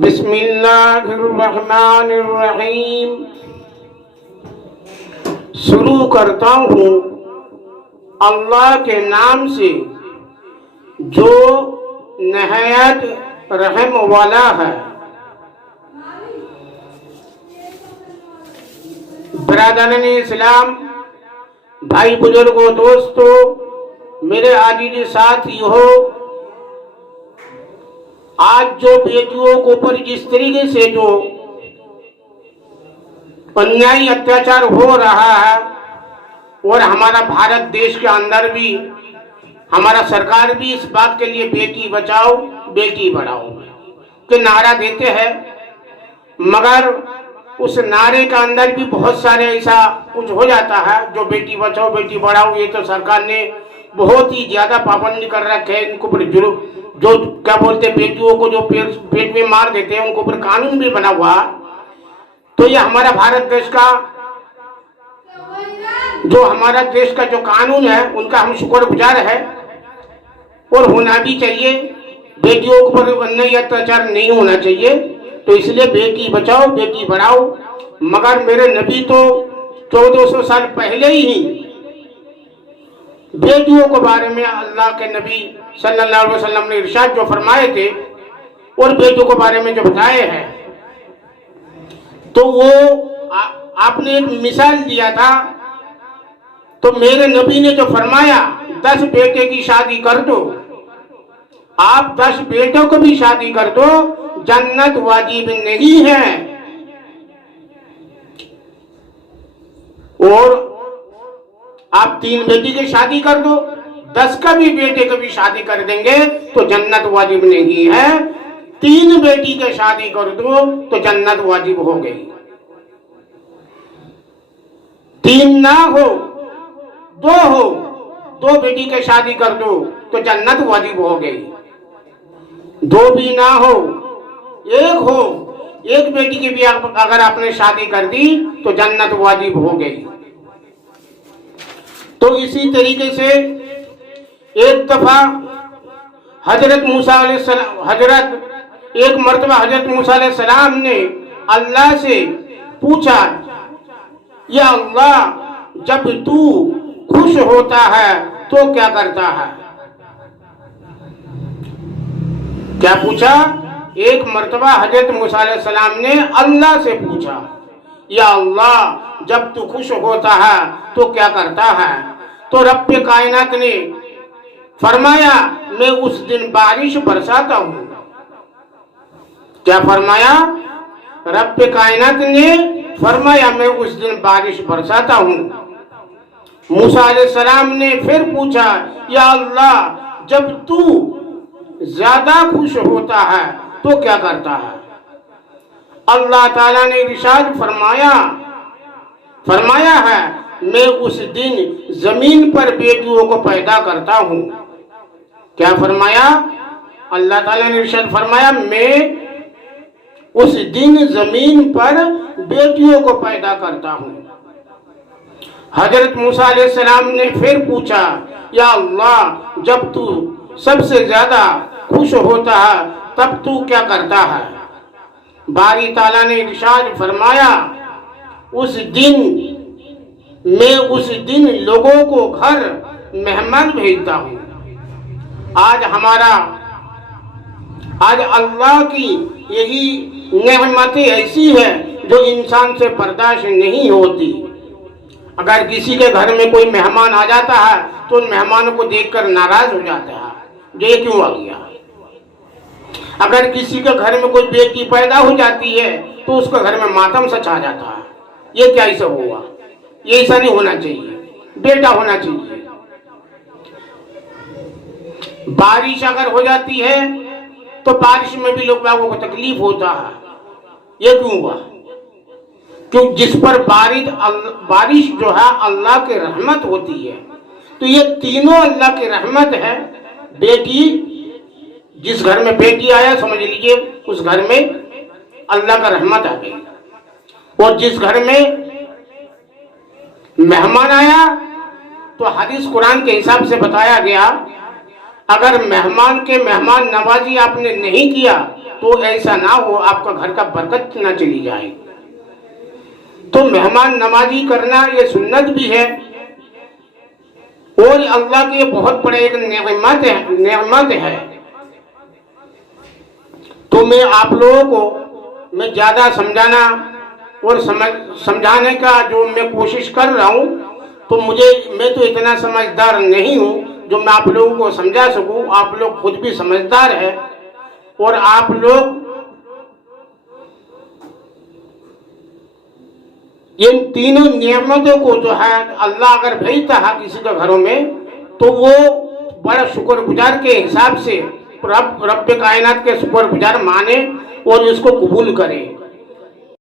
بسم اللہ الرحمن الرحیم۔ شروع کرتا ہوں اللہ کے نام سے جو نہایت رحم والا ہے۔ برادران اسلام، بھائی بزرگوں، دوستو، میرے عزیز ساتھی ہو، آج جو بیٹیوں کے اوپر جس طریقے سے جو انیائی اتیاچار ہو رہا ہے، اور ہمارا بھارت دیش کے اندر بھی ہمارا سرکار بھی اس بات کے لیے بیٹی بچاؤ بیٹی پڑھاؤ کے نعرہ دیتے ہیں، مگر اس نعرے کا اندر بھی بہت سارے ایسا کچھ ہو جاتا ہے جو بیٹی بچاؤ بیٹی پڑھاؤ، یہ تو سرکار نے بہت ہی زیادہ پابندی کر رکھے ہے۔ ان کو جو کیا بولتے ہیں، بیٹیوں کو جو پیٹ میں مار دیتے ہیں ان کو اوپر قانون بھی بنا ہوا۔ تو یہ ہمارا بھارت دیش کا جو قانون ہے ان کا ہم شکر گزار ہے، اور ہونا بھی چاہیے۔ بیٹیوں کو اوپر انیائی اتیاچار نہیں ہونا چاہیے، تو اس لیے بیٹی بچاؤ بیٹی پڑھاؤ۔ مگر میرے نبی تو 1400 سال پہلے ہی بیٹیوں کے بارے میں اللہ کے نبی صلی اللہ علیہ وسلم نے ارشاد جو فرمائے تھے اور بیٹیوں کے بارے میں جو بتائے ہیں، تو وہ آپ نے ایک مثال دیا تھا۔ تو میرے نبی نے جو فرمایا 10 بیٹے کی شادی کر دو، آپ 10 بیٹوں کو بھی شادی کر دو، جنت واجب نہیں ہے۔ اور آپ 3 بیٹی کی شادی کر دو، 10 کا بھی بیٹے کو بھی شادی کر دیں گے تو جنت واجب نہیں ہے۔ 3 بیٹی کی شادی کر دو تو جنت واجب ہو گئی۔ 3 نہ ہو 2 ہو، 2 بیٹی کی شادی کر دو تو جنت واجب ہو گئی۔ 2 بھی نہ ہو 1 ہو، 1 بیٹی کی بھی اگر آپ نے شادی کر دی تو جنت واجب ہو گئی۔ تو اسی طریقے سے ایک دفعہ ایک مرتبہ حضرت موسیٰ علیہ السلام نے اللہ سے پوچھا، یا اللہ، جب تو خوش ہوتا ہے تو کیا کرتا ہے؟ کیا پوچھا؟ ایک مرتبہ حضرت موسیٰ علیہ السلام نے اللہ سے پوچھا، یا اللہ، جب تو خوش ہوتا ہے تو کیا کرتا ہے؟ تو رب کائنات نے فرمایا، میں اس دن بارش برساتا ہوں۔ کیا فرمایا؟ رب کائنات نے فرمایا، میں اس دن بارش برساتا ہوں۔ موسیٰ علیہ السلام نے پھر پوچھا، یا اللہ، جب تو زیادہ خوش ہوتا ہے تو کیا کرتا ہے؟ اللہ تعالیٰ نے ارشاد فرمایا ہے، میں اس دن زمین پر بیٹیوں کو پیدا کرتا ہوں۔ کیا فرمایا؟ اللہ تعالیٰ نے ارشاد فرمایا، میں اس دن زمین پر بیٹیوں کو پیدا کرتا ہوں۔ حضرت موسیٰ علیہ السلام نے پھر پوچھا، یا اللہ، جب تو سب سے زیادہ خوش ہوتا ہے تب تو کیا کرتا ہے؟ باری تعالیٰ نے ارشاد فرمایا، میں اس دن لوگوں کو گھر مہمان بھیجتا ہوں۔ آج اللہ کی یہی نعمتیں ایسی ہے جو انسان سے برداشت نہیں ہوتی۔ اگر کسی کے گھر میں کوئی مہمان آ جاتا ہے تو ان مہمانوں کو دیکھ کر ناراض ہو جاتا ہے، یہ کیوں آ گیا؟ اگر کسی کے گھر میں کوئی بیٹی پیدا ہو جاتی ہے تو اس کے گھر میں ماتم سا چھا جاتا ہے، یہ کیا ایسا ہوا؟ یہ ایسا نہیں ہونا چاہیے، بیٹا ہونا چاہیے۔ بارش اگر ہو جاتی ہے تو بارش میں بھی لوگوں کو تکلیف ہوتا ہے، یہ کیوں ہوا؟ کہ جس پر بارش جو ہے اللہ کی رحمت ہوتی ہے، تو یہ تینوں اللہ کی رحمت ہے۔ بیٹی، جس گھر میں بیٹی آیا سمجھ لیجئے اس گھر میں اللہ کا رحمت آ گئی، اور جس گھر میں مہمان آیا تو حدیث قرآن کے حساب سے بتایا گیا، اگر مہمان نوازی آپ نے نہیں کیا تو ایسا نہ ہو آپ کا گھر کا برکت نہ چلی جائے۔ تو مہمان نوازی کرنا یہ سنت بھی ہے اور اللہ کی بہت بڑے ایک نعمت ہے۔ تو میں آپ لوگوں کو میں زیادہ سمجھانا اور سمجھانے کا جو میں کوشش کر رہا ہوں، تو میں تو اتنا سمجھدار نہیں ہوں جو میں آپ لوگوں کو سمجھا سکوں۔ آپ لوگ خود بھی سمجھدار ہیں اور آپ لوگ ان تینوں نعمتوں کو جو ہے اللہ اگر بھیجتا ہے کسی کے گھروں میں تو وہ بڑا شکر گزار کے حساب سے رب کائنات کے شکر گزار مانے اور اس کو قبول کرے۔